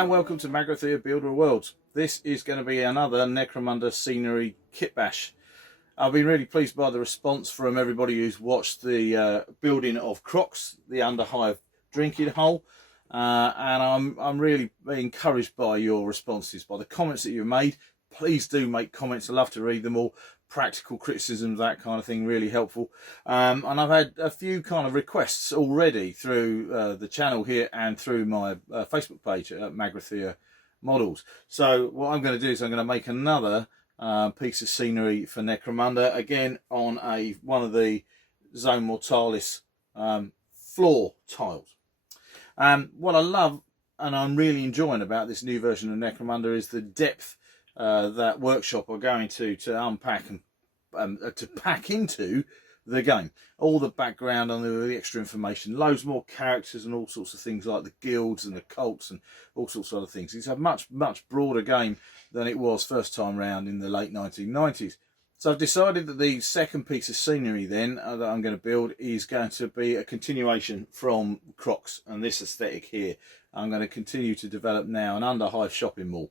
and welcome to Magrathea Builder of Worlds. This is going to be another Necromunda scenery kit bash. I've been really pleased by the response from everybody who's watched the building of Crocs, the Underhive drinking hole, and I'm really encouraged by your responses, by the comments that you've made. Please do make comments. I love to read them all. Practical criticisms, that kind of thing, really helpful. And I've had a few kind of requests already through the channel here and through my Facebook page at Magrathea Models. So what I'm going to do is I'm going to make another piece of scenery for Necromunda, again on one of the Zone Mortalis floor tiles. What I love and I'm really enjoying about this new version of Necromunda is the depth that Workshop are going to unpack and to pack into the game. All the background and the extra information, loads more characters and all sorts of things like the guilds and the cults and all sorts of other things. It's a much broader game than it was first time round in the late 1990s. So I've decided that the second piece of scenery then that I'm going to build is going to be a continuation from Crocs and this aesthetic here. I'm going to continue to develop now an Underhive shopping mall.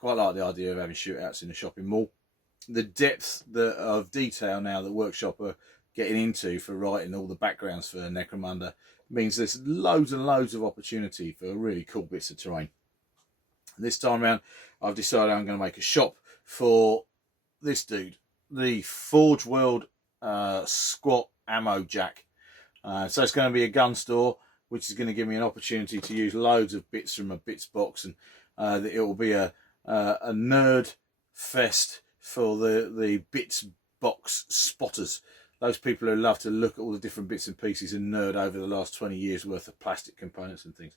Quite like the idea of having shootouts in a shopping mall. The depth of detail now that Workshop are getting into for writing all the backgrounds for Necromunda means there's loads and loads of opportunity for really cool bits of terrain. This time around, I've decided I'm going to make a shop for this dude, the Forge World Squat Ammo Jack. So it's going to be a gun store, which is going to give me an opportunity to use loads of bits from a bits box, and it will be a nerd fest for the bits box spotters, those people who love to look at all the different bits and pieces and nerd over the last 20 years worth of plastic components and things.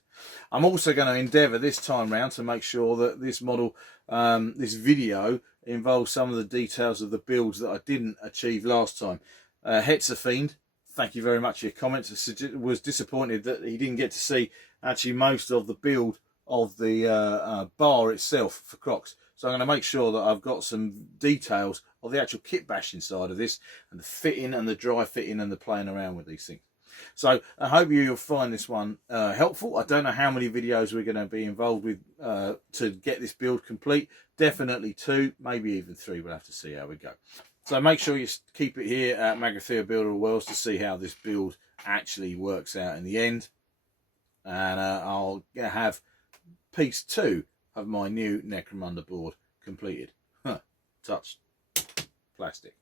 I'm also going to endeavour this time round to make sure that this model, this video, involves some of the details of the builds that I didn't achieve last time. Hetzer, thank you very much for your comments. I was disappointed that he didn't get to see actually most of the build of the bar itself for Crocs. So I'm going to make sure that I've got some details of the actual kit bash inside of this, and the fitting and the dry fitting and the playing around with these things. So I hope you'll find this one helpful. I don't know how many videos we're going to be involved with to get this build complete. Definitely 2, maybe even 3. We'll have to see how we go. So make sure you keep it here at Magrathea Builder of Worlds to see how this build actually works out in the end. And I'll have piece 2 of my new Necromunda board completed. Touched plastic.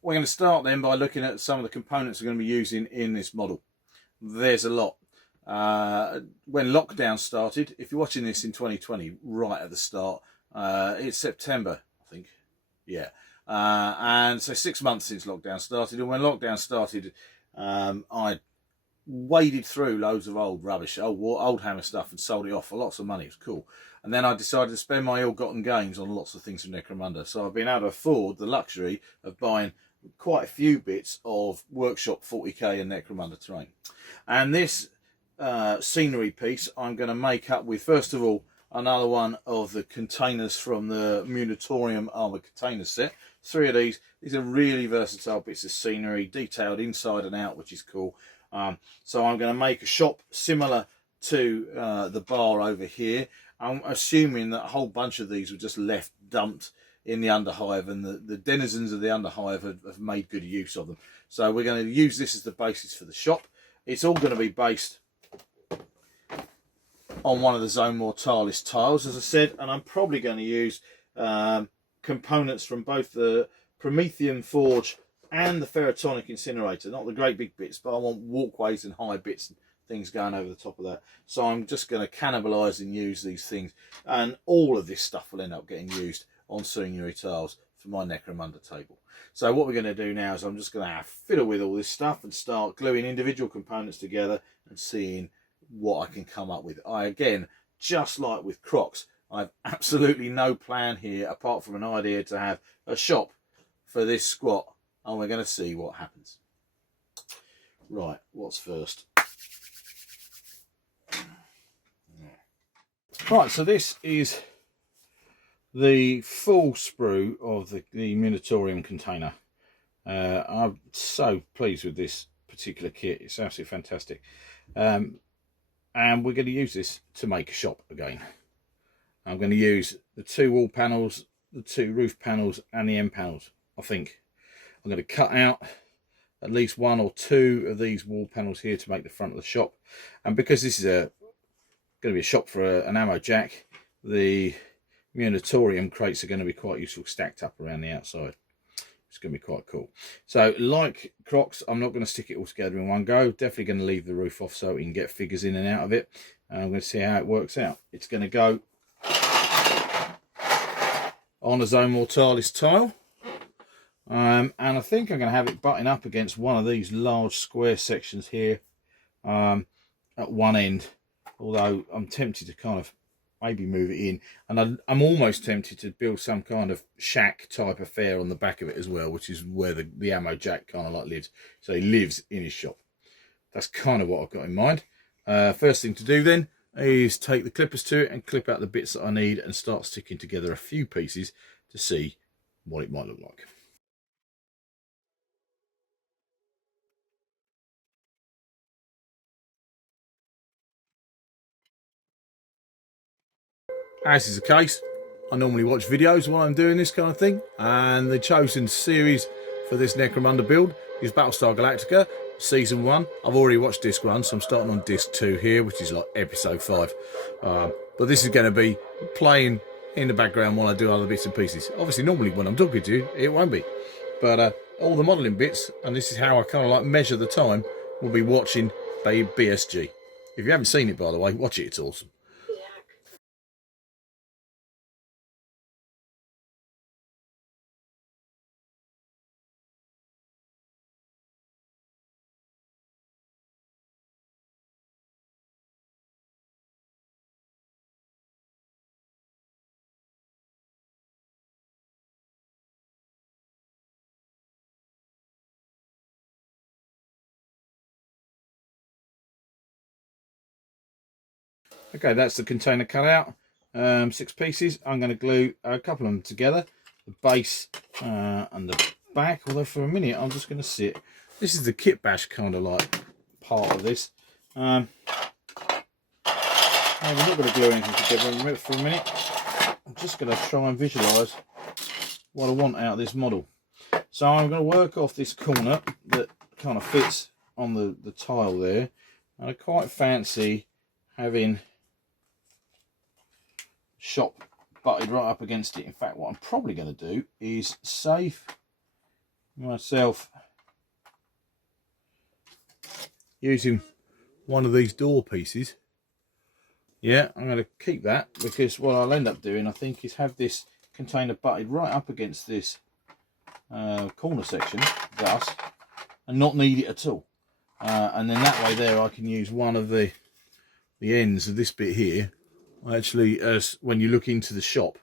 We're going to start then by looking at some of the components we're going to be using in this model. There's a lot. When lockdown started, if you're watching this in 2020, right at the start, it's September, I think. Yeah. And so 6 months since lockdown started, and when lockdown started, I waded through loads of old rubbish, old hammer stuff, and sold it off for lots of money. It was cool. And then I decided to spend my ill-gotten gains on lots of things from Necromunda. So I've been able to afford the luxury of buying quite a few bits of Workshop 40k and Necromunda terrain. And this scenery piece I'm going to make up with, first of all, another one of the containers from the Munitorium armor container set. 3 of these. These are really versatile bits of scenery, detailed inside and out, which is cool. So I'm going to make a shop similar to the bar over here. I'm assuming that a whole bunch of these were just left dumped in the Underhive, and the denizens of the Underhive have made good use of them. So we're going to use this as the basis for the shop. It's all going to be based on one of the Zone Mortalis tiles, as I said, and I'm probably going to use components from both the Promethean Forge and the Ferrotonic Incinerator. Not the great big bits, but I want walkways and high bits and things going over the top of that. So I'm just going to cannibalise and use these things, and all of this stuff will end up getting used on scenery tiles for my Necromunda table. So what we're going to do now is I'm just going to fiddle with all this stuff and start gluing individual components together and seeing what I can come up with. Again, just like with Crocs, I have absolutely no plan here apart from an idea to have a shop for this squat, and we're going to see what happens. Right, what's first? Right, so this is the full sprue of the Munitorium container. I'm so pleased with this particular kit. It's absolutely fantastic. And we're going to use this to make a shop again. I'm going to use the 2 wall panels, the 2 roof panels, and the end panels. I think I'm going to cut out at least 1 or 2 of these wall panels here to make the front of the shop. And because this is going to be a shop for an ammo jack, the munitorium crates are going to be quite useful stacked up around the outside. It's going to be quite cool. So like Crocs, I'm not going to stick it all together in one go. Definitely going to leave the roof off so we can get figures in and out of it. And I'm going to see how it works out. It's going to go on a Zone Mortalis tile. And I think I'm going to have it butting up against one of these large square sections here at one end. Although I'm tempted to kind of maybe move it in, and I'm almost tempted to build some kind of shack type affair on the back of it as well, which is where the ammo jack kind of like lives. So he lives in his shop. That's kind of what I've got in mind. First thing to do then is take the clippers to it and clip out the bits that I need and start sticking together a few pieces to see what it might look like. As is the case, I normally watch videos while I'm doing this kind of thing, and the chosen series for this Necromunda build is Battlestar Galactica Season 1. I've already watched Disc 1, so I'm starting on Disc 2 here, which is like Episode 5. But this is going to be playing in the background while I do other bits and pieces. Obviously, normally when I'm talking to you, it won't be. But all the modelling bits, and this is how I kind of like measure the time, will be watching BSG. If you haven't seen it, by the way, watch it, it's awesome. Okay, that's the container cut out. 6 pieces. I'm going to glue a couple of them together. The base and the back. Although for a minute, I'm just going to sit. This is the kit bash kind of like part of this. I'm not going to glue anything together for a minute. I'm just going to try and visualise what I want out of this model. So I'm going to work off this corner that kind of fits on the tile there. And I quite fancy having shop butted right up against it. In fact, what I'm probably going to do is save myself using one of these door pieces. Yeah, I'm going to keep that, because what I'll end up doing, I think, is have this container butted right up against this corner section, thus, and not need it at all. And then that way there I can use one of the ends of this bit here. Actually, as when you look into the shop,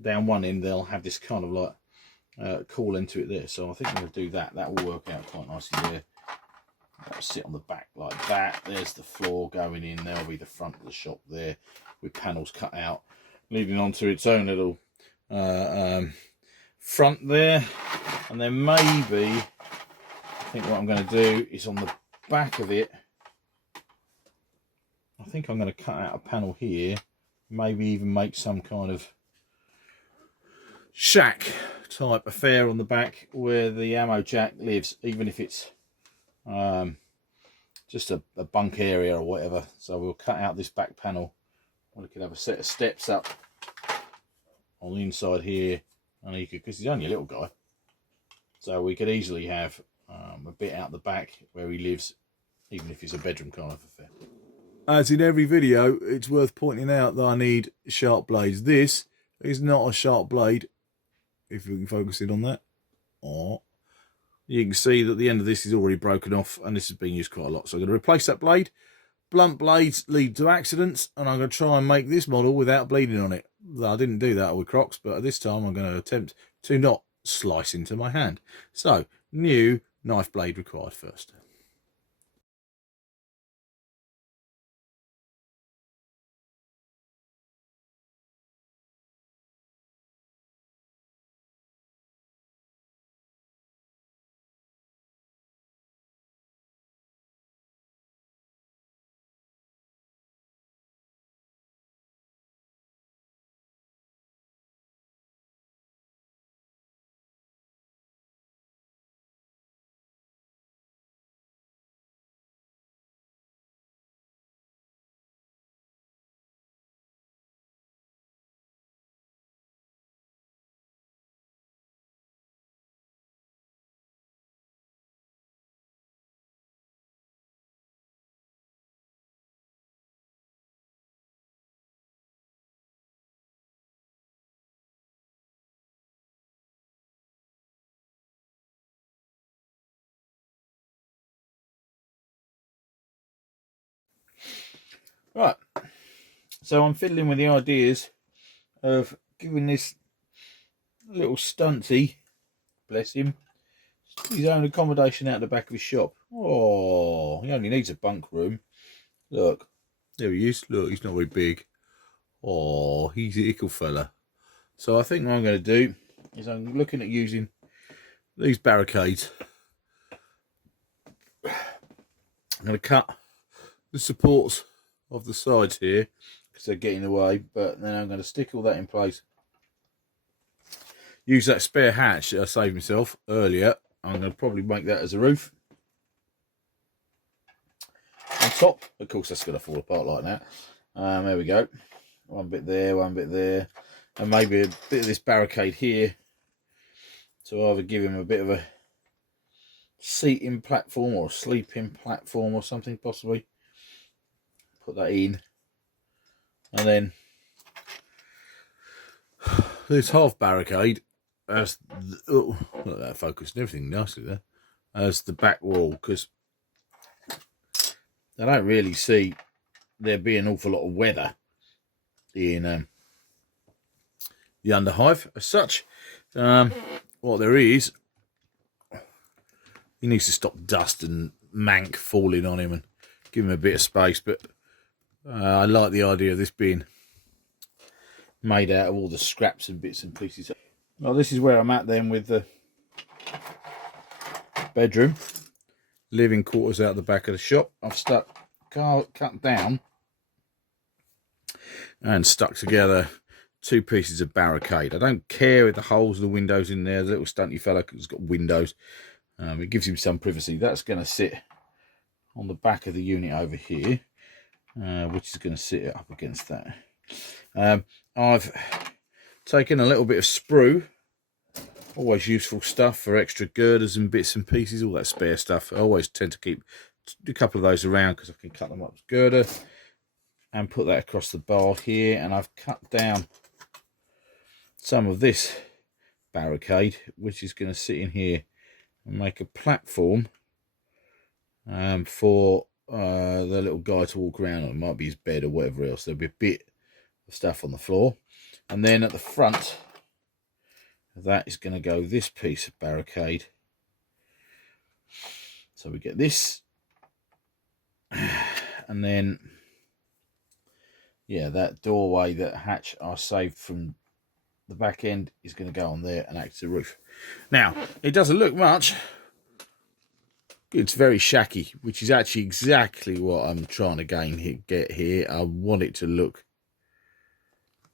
down one end they'll have this kind of like cool into it there. So I think I'm going to do that. That will work out quite nicely there. That'll sit on the back like that. There's the floor going in. There'll be the front of the shop there with panels cut out, leading onto its own little front there. And then maybe, I think what I'm going to do is on the back of it, I think I'm going to cut out a panel here, maybe even make some kind of shack type affair on the back where the ammo jack lives, even if it's just a bunk area or whatever. So we'll cut out this back panel. We could have a set of steps up on the inside here, and he could, because he's only a little guy, so we could easily have a bit out the back where he lives, even if it's a bedroom kind of affair. As in every video, it's worth pointing out that I need sharp blades. This is not a sharp blade, if we can focus in on that. Oh, you can see that the end of this is already broken off, and this has been used quite a lot. So I'm going to replace that blade. Blunt blades lead to accidents, and I'm going to try and make this model without bleeding on it. I didn't do that with Crocs, but this time I'm going to attempt to not slice into my hand. So, new knife blade required first. Right, so I'm fiddling with the ideas of giving this little stunty, bless him, his own accommodation out the back of his shop. Oh, he only needs a bunk room. Look, there he is. Look, he's not very big. Oh, he's a ickle fella. So I think what I'm going to do is I'm looking at using these barricades. I'm going to cut the supports of the sides here because they're getting away, but then I'm going to stick all that in place. Use that spare hatch that I saved myself earlier. I'm going to probably make that as a roof. On top, of course, that's going to fall apart like that. There we go. One bit there, and maybe a bit of this barricade here to either give him a bit of a seating platform or a sleeping platform or something, possibly. Put that in, and then this half barricade as look at that focus and everything nicely there as the back wall, because I don't really see there being an awful lot of weather in the underhive as such. What there is, he needs to stop dust and mank falling on him and give him a bit of space, but I like the idea of this being made out of all the scraps and bits and pieces. Well, this is where I'm at then with the bedroom, living quarters out the back of the shop. I've cut down and stuck together 2 pieces of barricade. I don't care with the holes of the windows in there. The little stunty fella has got windows. It gives him some privacy. That's going to sit on the back of the unit over here, which is going to sit up against that. I've taken a little bit of sprue, always useful stuff for extra girders and bits and pieces, all that spare stuff. I always tend to keep a couple of those around because I can cut them up as girder, and put that across the bar here. And I've cut down some of this barricade, which is going to sit in here and make a platform for the little guy to walk around on. It might be his bed or whatever else. There'll be a bit of stuff on the floor, and then at the front of that is going to go this piece of barricade. So we get this, and then yeah, that doorway, that hatch I saved from the back end is going to go on there and act as a roof. Now, it doesn't look much. It's very shacky, which is actually exactly what I'm trying to get here. I want it to look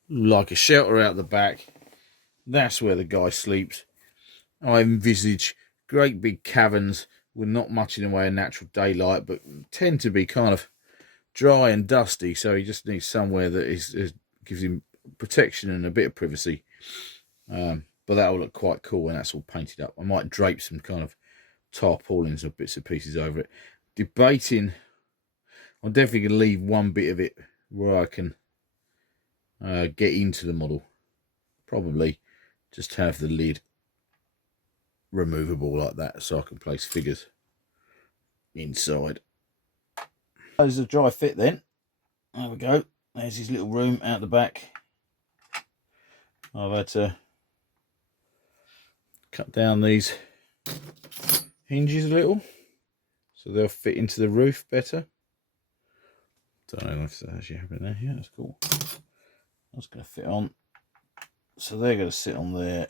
like a shelter out the back. That's where the guy sleeps. I envisage great big caverns with not much in the way of natural daylight, but tend to be kind of dry and dusty, so he just needs somewhere that gives him protection and a bit of privacy. But that will look quite cool when that's all painted up. I might drape some kind of tarpaulins or bits and pieces over it. Debating, I'm definitely going to leave one bit of it where I can get into the model. Probably just have the lid removable like that, so I can place figures inside. There's a dry fit then. There we go. There's his little room out the back. I've had to cut down these hinges a little so they'll fit into the roof better. Don't know if that's actually happening there. Yeah, that's cool. That's going to fit on. So they're going to sit on there.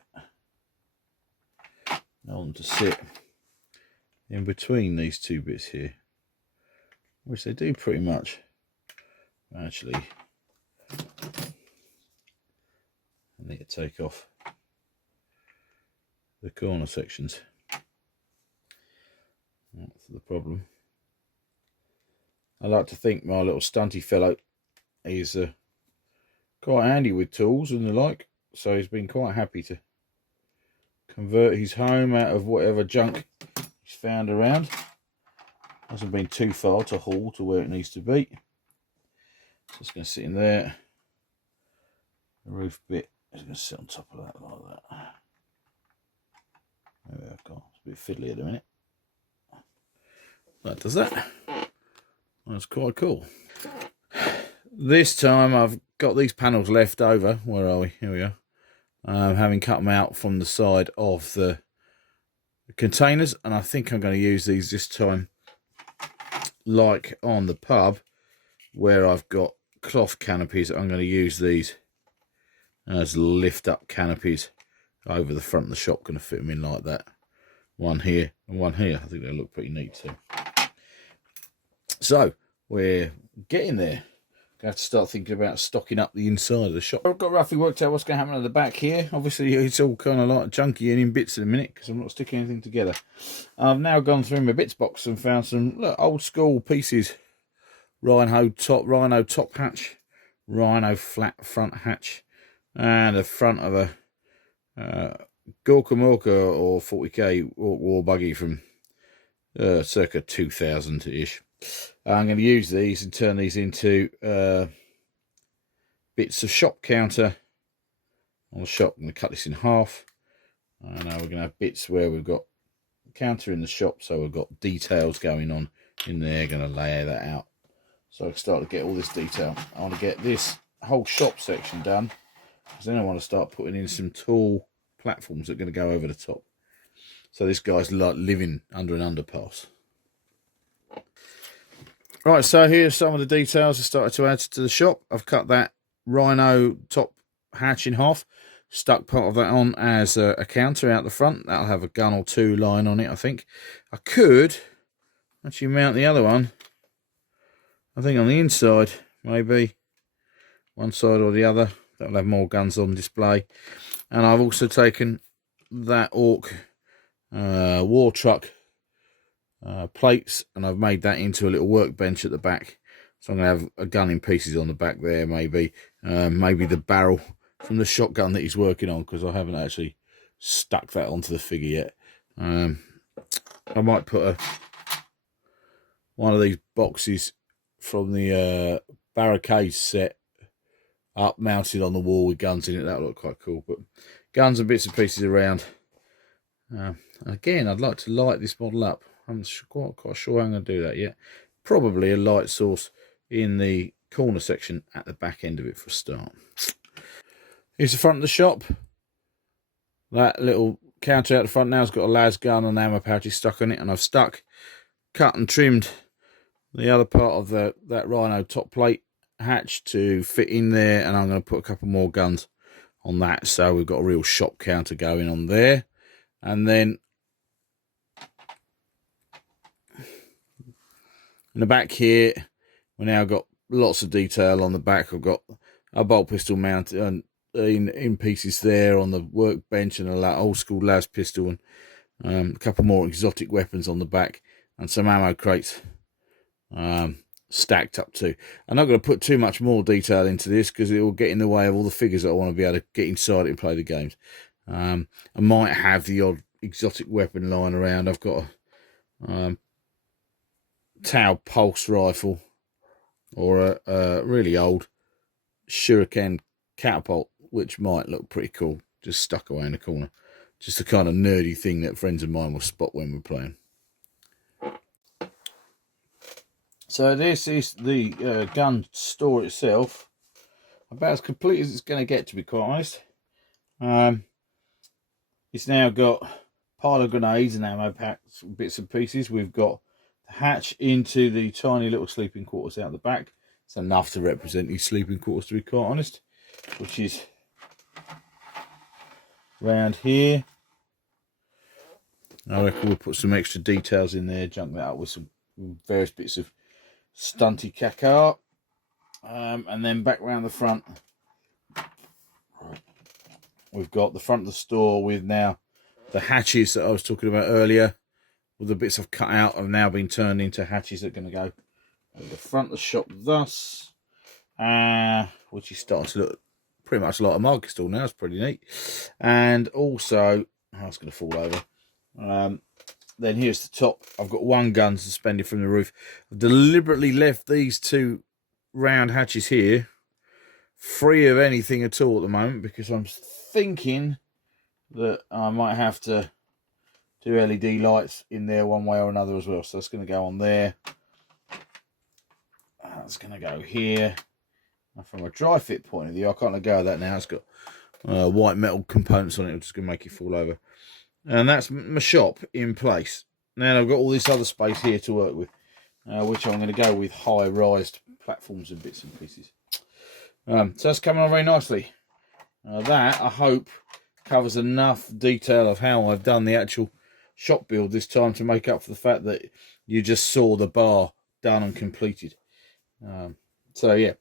I want them to sit in between these 2 bits here, which they do pretty much. Actually, I need to take off the corner sections. That's the problem. I like to think my little stunty fellow is quite handy with tools and the like, so he's been quite happy to convert his home out of whatever junk he's found around. Hasn't been too far to haul to where it needs to be. So it's going to sit in there. The roof bit is going to sit on top of that like that. There we go. It's a bit fiddly at the minute. That does that. That's quite cool. This time I've got these panels left over. Where are we? Here we are. Having cut them out from the side of the containers, and I think I'm going to use these this time like on the pub where I've got cloth canopies. I'm going to use these as lift up canopies over the front of the shop. Going to fit them in like that. One here and one here. I think they look pretty neat too. So we're getting there. Gonna have to start thinking about stocking up the inside of the shop. I've got roughly worked out what's going to happen at the back here. Obviously it's all kind of like junky and in bits in a minute because I'm not sticking anything together. I've now gone through my bits box and found some old school pieces. Rhino top hatch, Rhino flat front hatch, and the front of a Gorka Morka or 40k war buggy from circa 2000-ish. I'm going to use these and turn these into bits of shop counter on the shop. I'm going to cut this in half. And now we're going to have bits where we've got counter in the shop, so we've got details going on in there. Going to lay that out. So I start to get all this detail. I want to get this whole shop section done, because then I want to start putting in some tall platforms that are going to go over the top. So this guy's like living under an underpass. Right, so here's some of the details I started to add to the shop. I've cut that Rhino top hatch in half, stuck part of that on as a counter out the front. That'll have a gun or two lying on it, I think. I could actually mount the other one, I think on the inside, maybe. One side or the other. That'll have more guns on display. And I've also taken that Orc war truck plates, and I've made that into a little workbench at the back. So I'm going to have a gun in pieces on the back there, maybe. Maybe the barrel from the shotgun that he's working on, because I haven't actually stuck that onto the figure yet. I might put one of these boxes from the barricade set up, mounted on the wall with guns in it. That'll look quite cool. But guns and bits and pieces around. Again, I'd like to light this model up. I'm quite sure I'm going to do that yet. Probably a light source in the corner section at the back end of it for a start. Here's the front of the shop. That little counter out the front now has got a las gun and ammo pouches stuck on it, and I've cut and trimmed the other part of that Rhino top plate hatch to fit in there, and I'm going to put a couple more guns on that, so we've got a real shop counter going on there. And then in the back here, we now got lots of detail on the back. I've got a bolt pistol mounted in pieces there on the workbench, and a old school las pistol, and a couple more exotic weapons on the back, and some ammo crates stacked up too. I'm not going to put too much more detail into this because it will get in the way of all the figures that I want to be able to get inside it and play the games. I might have the odd exotic weapon lying around. I've got a Tau pulse rifle, or a really old shuriken catapult, which might look pretty cool, just stuck away in the corner. Just the kind of nerdy thing that friends of mine will spot when we're playing. So this is the gun store itself. About as complete as it's going to get, to be quite honest. It's now got a pile of grenades and ammo packs, bits and pieces. We've got the hatch into the tiny little sleeping quarters out the back. It's enough to represent these sleeping quarters, to be quite honest, which is round here. I reckon we'll put some extra details in there, junk that up with some various bits of stunty caca. And then back round the front, we've got the front of the store with now the hatches that I was talking about earlier. All the bits I've cut out have now been turned into hatches that are going to go at the front of the shop thus. Which is starting to look pretty much like a market stall now. It's pretty neat. And also, oh, it's going to fall over. Then here's the top. I've got one gun suspended from the roof. I've deliberately left these two round hatches here free of anything at all at the moment, because I'm thinking that I might have to do LED lights in there one way or another as well. So that's going to go on there. That's going to go here. from a dry fit point of view, I can't let go of that now. It's got white metal components on it, which is going to make it fall over. And that's my shop in place. Now I've got all this other space here to work with, which I'm going to go with high-rised platforms and bits and pieces. So that's coming on very nicely. That, I hope, covers enough detail of how I've done the actual shop build this time to make up for the fact that you just saw the bar done and completed. So yeah,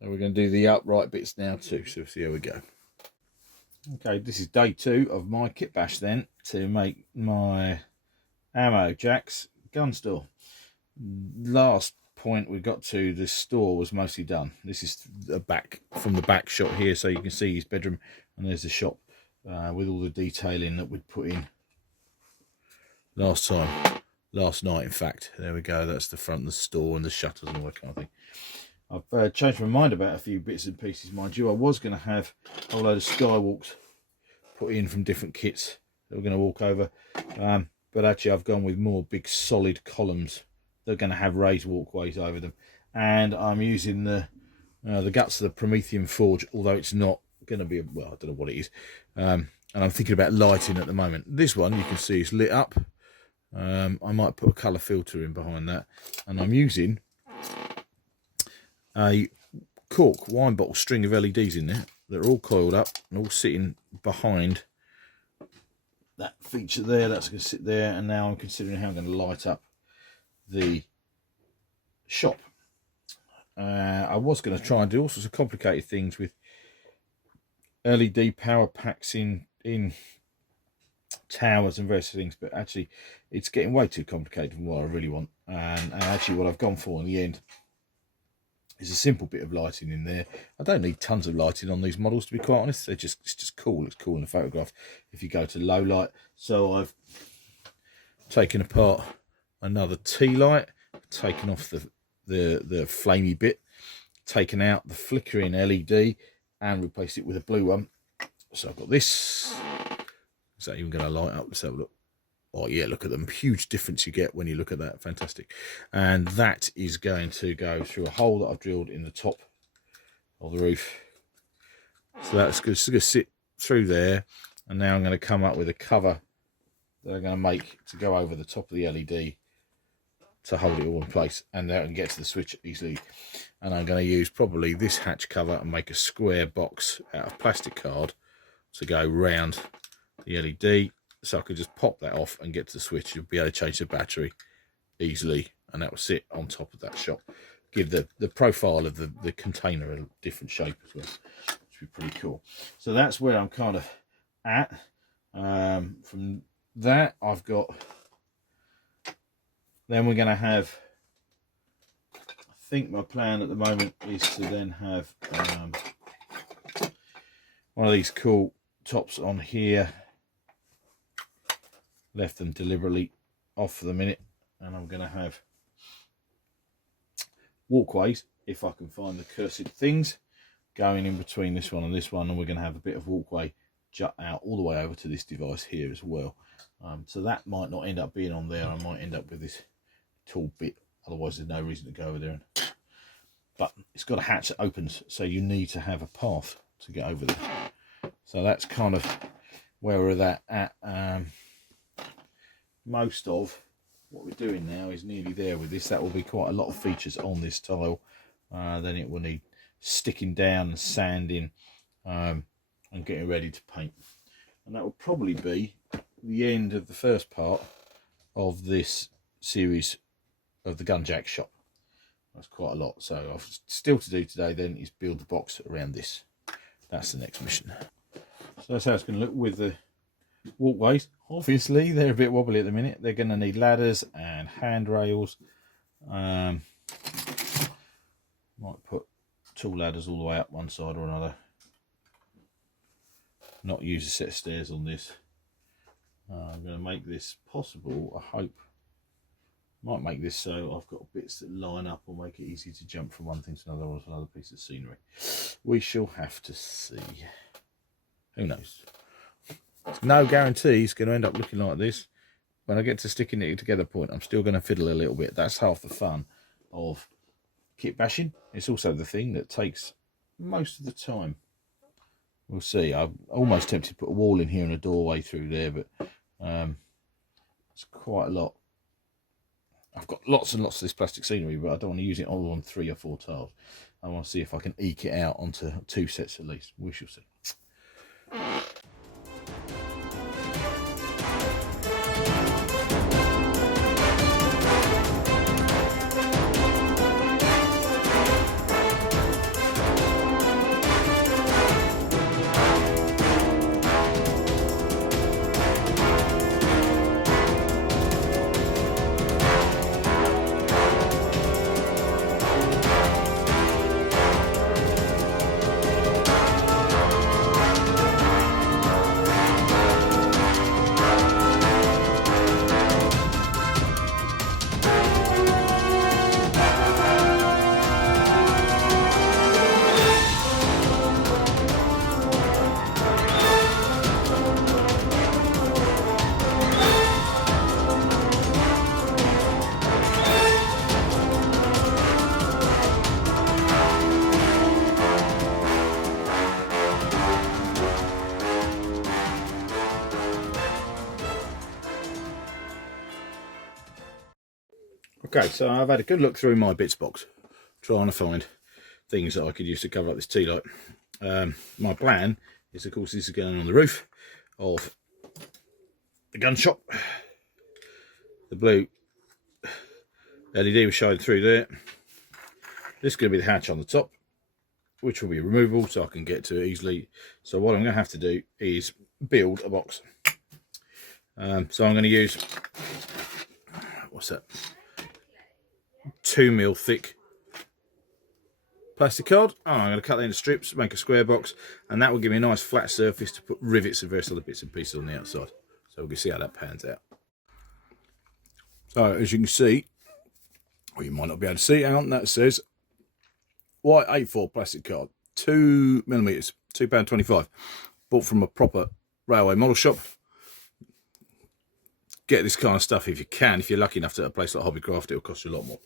we're going to do the upright bits now too, so see how we go. Okay, this is day 2 of my kit bash then, to make my ammo jacks gun store. Last point we got to, the store was mostly done. This is the back, from the back shot here, so you can see his bedroom, and there's the shop with all the detailing that we'd put in last night in fact. There we go, that's the front of the store and the shutters and all that kind of thing. I've changed my mind about a few bits and pieces, mind you. I was going to have a whole load of skywalks put in from different kits that we're going to walk over, but actually I've gone with more big solid columns. They're going to have raised walkways over them, and I'm using the guts of the Promethean Forge, although it's not going to be, well, I don't know what it is, and I'm thinking about lighting at the moment. This one you can see is lit up. I might put a colour filter in behind that, and I'm using a cork wine bottle string of LEDs in there. They're all coiled up and all sitting behind that feature there. That's going to sit there, and now I'm considering how I'm going to light up the shop. I was going to try and do all sorts of complicated things with LED power packs in towers and various things, but actually it's getting way too complicated for what I really want. And actually what I've gone for in the end is a simple bit of lighting in there. I don't need tons of lighting on these models, to be quite honest. It's just cool. It's cool in the photograph if you go to low light. So I've taken apart another tea light, taken off the flamey bit, taken out the flickering LED and replaced it with a blue one. So I've got this. Is that even going to light up? Let's have a look. Oh yeah, look at them. Huge difference you get when you look at that. Fantastic. And that is going to go through a hole that I've drilled in the top of the roof. So that's going to sit through there. And now I'm going to come up with a cover that I'm going to make to go over the top of the LED to hold it all in place, and there I can get to the switch easily. And I'm going to use probably this hatch cover and make a square box out of plastic card to go round the LED, so I could just pop that off and get to the switch. You'll be able to change the battery easily, and that will sit on top of that shop, give the profile of the container a different shape as well, which would be pretty cool. So that's where I'm kind of at. From that, I've got, then we're going to have, I think my plan at the moment is to then have one of these cool tops on here. Left them deliberately off for the minute, and I'm going to have walkways, if I can find the cursed things, going in between this one and this one, and we're going to have a bit of walkway jut out all the way over to this device here as well. So that might not end up being on there. I might end up with this tall bit, otherwise there's no reason to go over there. But it's got a hatch that opens, so you need to have a path to get over there. So that's kind of where we're at. Most of what we're doing now is nearly there with this. That will be quite a lot of features on this tile. Then it will need sticking down and sanding and getting ready to paint. And that will probably be the end of the first part of this series of the Gunjack shop. That's quite a lot. So I've still to do today then is build the box around this. That's the next mission. So that's how it's going to look with the walkways. Obviously they're a bit wobbly at the minute. They're going to need ladders and handrails. Might put tall ladders all the way up one side or another. Not use a set of stairs on this. I'm going to make this possible, I hope. Might make this so I've got bits that line up or make it easy to jump from one thing to another or to another piece of scenery. We shall have to see. Who knows? There's no guarantee it's going to end up looking like this. When I get to sticking it together point, I'm still going to fiddle a little bit. That's half the fun of kit bashing. It's also the thing that takes most of the time. We'll see. I'm almost tempted to put a wall in here and a doorway through there, but it's quite a lot. I've got lots and lots of this plastic scenery, but I don't want to use it all on 3 or 4 tiles. I want to see if I can eke it out onto 2 sets at least. We shall see. Okay, so I've had a good look through my bits box, trying to find things that I could use to cover up this tea light. My plan is, of course, this is going on the roof of the gun shop. The blue LED was showing through there. This is going to be the hatch on the top, which will be removable so I can get to it easily. So what I'm going to have to do is build a box. So I'm going to use, what's that? 2mm thick plastic card. I'm going to cut that into strips, make a square box, and that will give me a nice flat surface to put rivets and various other bits and pieces on the outside. So we'll see how that pans out. So as you can see, or you might not be able to see it out, that says white A4 plastic card, 2mm, £2.25, bought from a proper railway model shop. Get this kind of stuff if you can. If you're lucky enough to at a place like Hobbycraft, it'll cost you a lot more.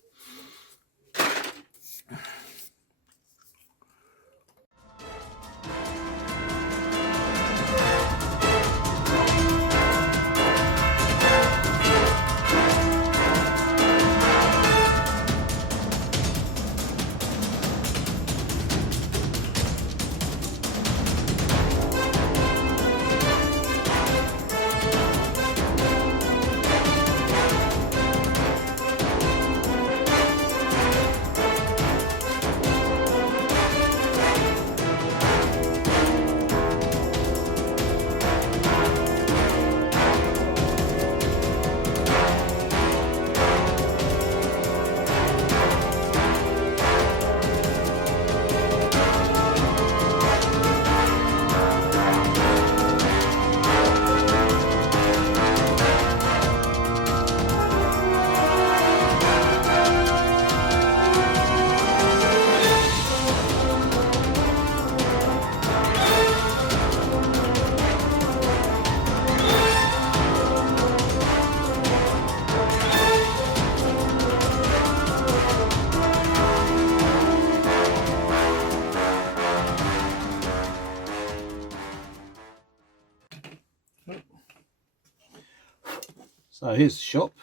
So here's the shop.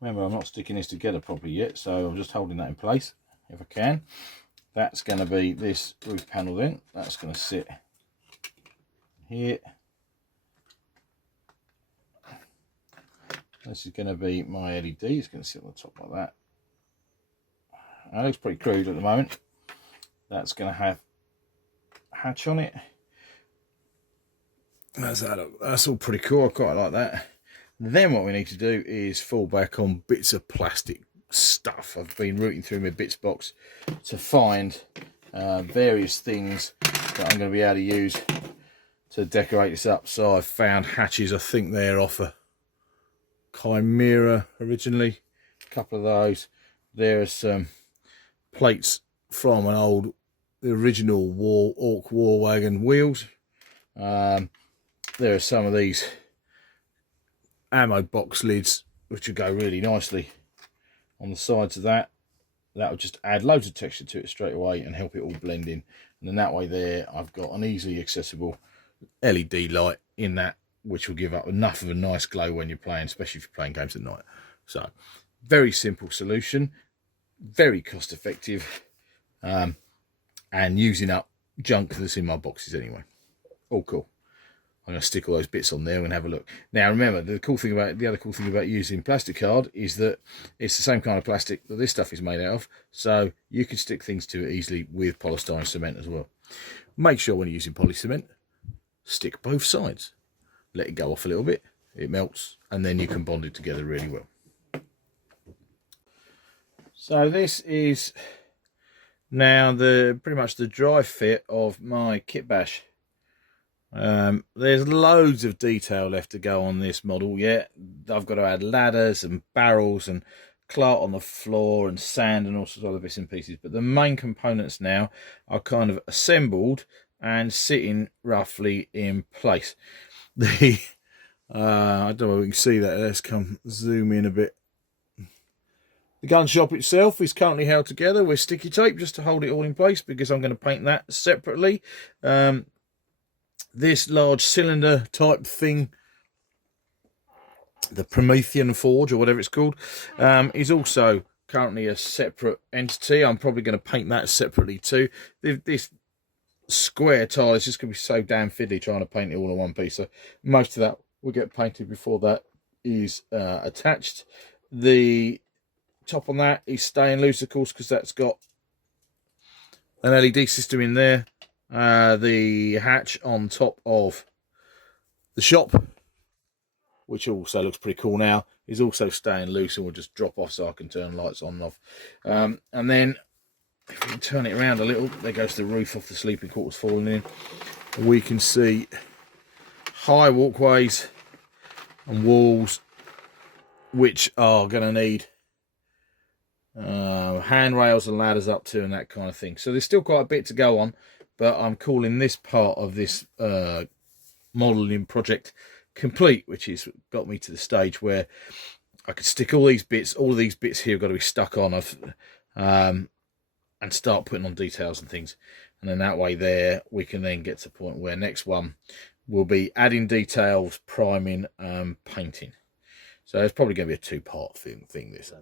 Remember, I'm not sticking this together properly yet, so I'm just holding that in place if I can. That's going to be this roof panel then. That's going to sit here. This is going to be my LED. It's going to sit on the top like that. That looks pretty crude at the moment. That's going to have a hatch on it. That's all pretty cool. I quite like that. Then what we need to do is fall back on bits of plastic stuff. I've been rooting through my bits box to find various things that I'm going to be able to use to decorate this up. So I've found hatches. I think they're off a Chimera originally. A couple of those. There are some plates from the original Orc War Wagon wheels. There are some of these ammo box lids which would go really nicely on the sides of that. that'll just add loads of texture to it straight away and help it all blend in. And then that way there, I've got an easily accessible LED light in that, which will give up enough of a nice glow when you're playing, especially if you're playing games at night. So, very simple solution, very cost effective, and using up junk that's in my boxes anyway. All cool. I'm going to stick all those bits on there and have a look. Now remember, the other cool thing about using plastic card is that it's the same kind of plastic that this stuff is made out of, so you can stick things to it easily with polystyrene cement as well. Make sure when you're using poly cement, stick both sides. Let it go off a little bit, it melts, and then you can bond it together really well. So this is now pretty much the dry fit of my kit bash. There's loads of detail left to go on this model yet. I've got to add ladders and barrels and clart on the floor and sand and all sorts of other bits and pieces, but the main components now are kind of assembled and sitting roughly in place. I don't know if we can see that. Let's come zoom in a bit. The gun shop itself is currently held together with sticky tape just to hold it all in place, because I'm going to paint that separately. This large cylinder type thing, the Promethean Forge or whatever it's called, is also currently a separate entity. I'm probably going to paint that separately too. This square tile is just going to be so damn fiddly trying to paint it all in one piece, so most of that will get painted before that is attached. The top on that is staying loose, of course, because that's got an LED system in there. The hatch on top of the shop, which also looks pretty cool now, is also staying loose and will just drop off so I can turn lights on and off. And then if we can turn it around a little, there goes the roof off the sleeping quarters falling in. We can see high walkways and walls, which are going to need handrails and ladders up to and that kind of thing. So there's still quite a bit to go on, but I'm calling this part of this modelling project complete, which has got me to the stage where I could stick all these bits here have got to be stuck on, and start putting on details and things. And then that way there, we can then get to the point where next one will be adding details, priming, painting. So it's probably going to be a two-part thing this.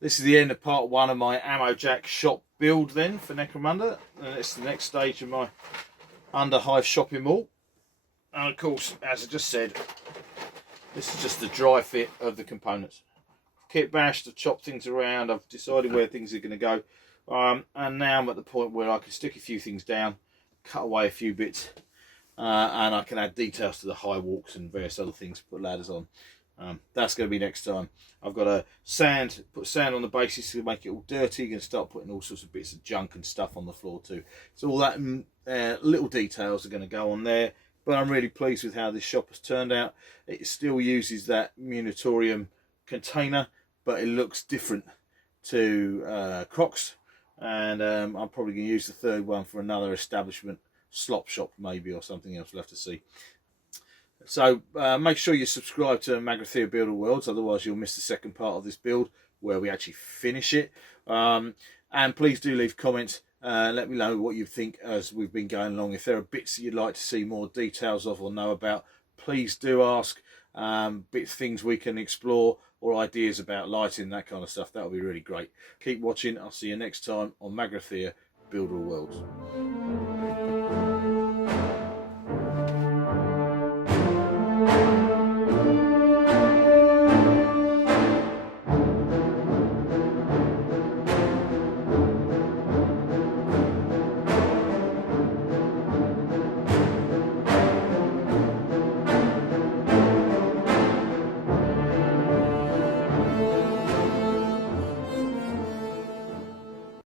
This is the end of part one of my ammo jack shop build then for Necromunda, and it's the next stage of my Underhive shopping mall. And of course, as I just said, this is just the dry fit of the components. Kit bashed, I've chopped things around, I've decided where things are going to go, and now I'm at the point where I can stick a few things down, cut away a few bits, and I can add details to the high walks and various other things, put ladders on. That's going to be next time. I've got to put sand on the bases to make it all dirty. Going to start putting all sorts of bits of junk and stuff on the floor too. So all that little details are going to go on there. But I'm really pleased with how this shop has turned out. It still uses that munitorium container, but it looks different to Crocs. And I'm probably going to use the third one for another establishment, slop shop maybe, or something else. We'll have to see. So make sure you subscribe to Magrathea Builder Worlds, otherwise you'll miss the second part of this build where we actually finish it. And please do leave comments. Let me know what you think as we've been going along. If there are bits that you'd like to see more details of or know about, please do ask. Things we can explore or ideas about lighting, that kind of stuff. That would be really great. Keep watching. I'll see you next time on Magrathea Builder Worlds.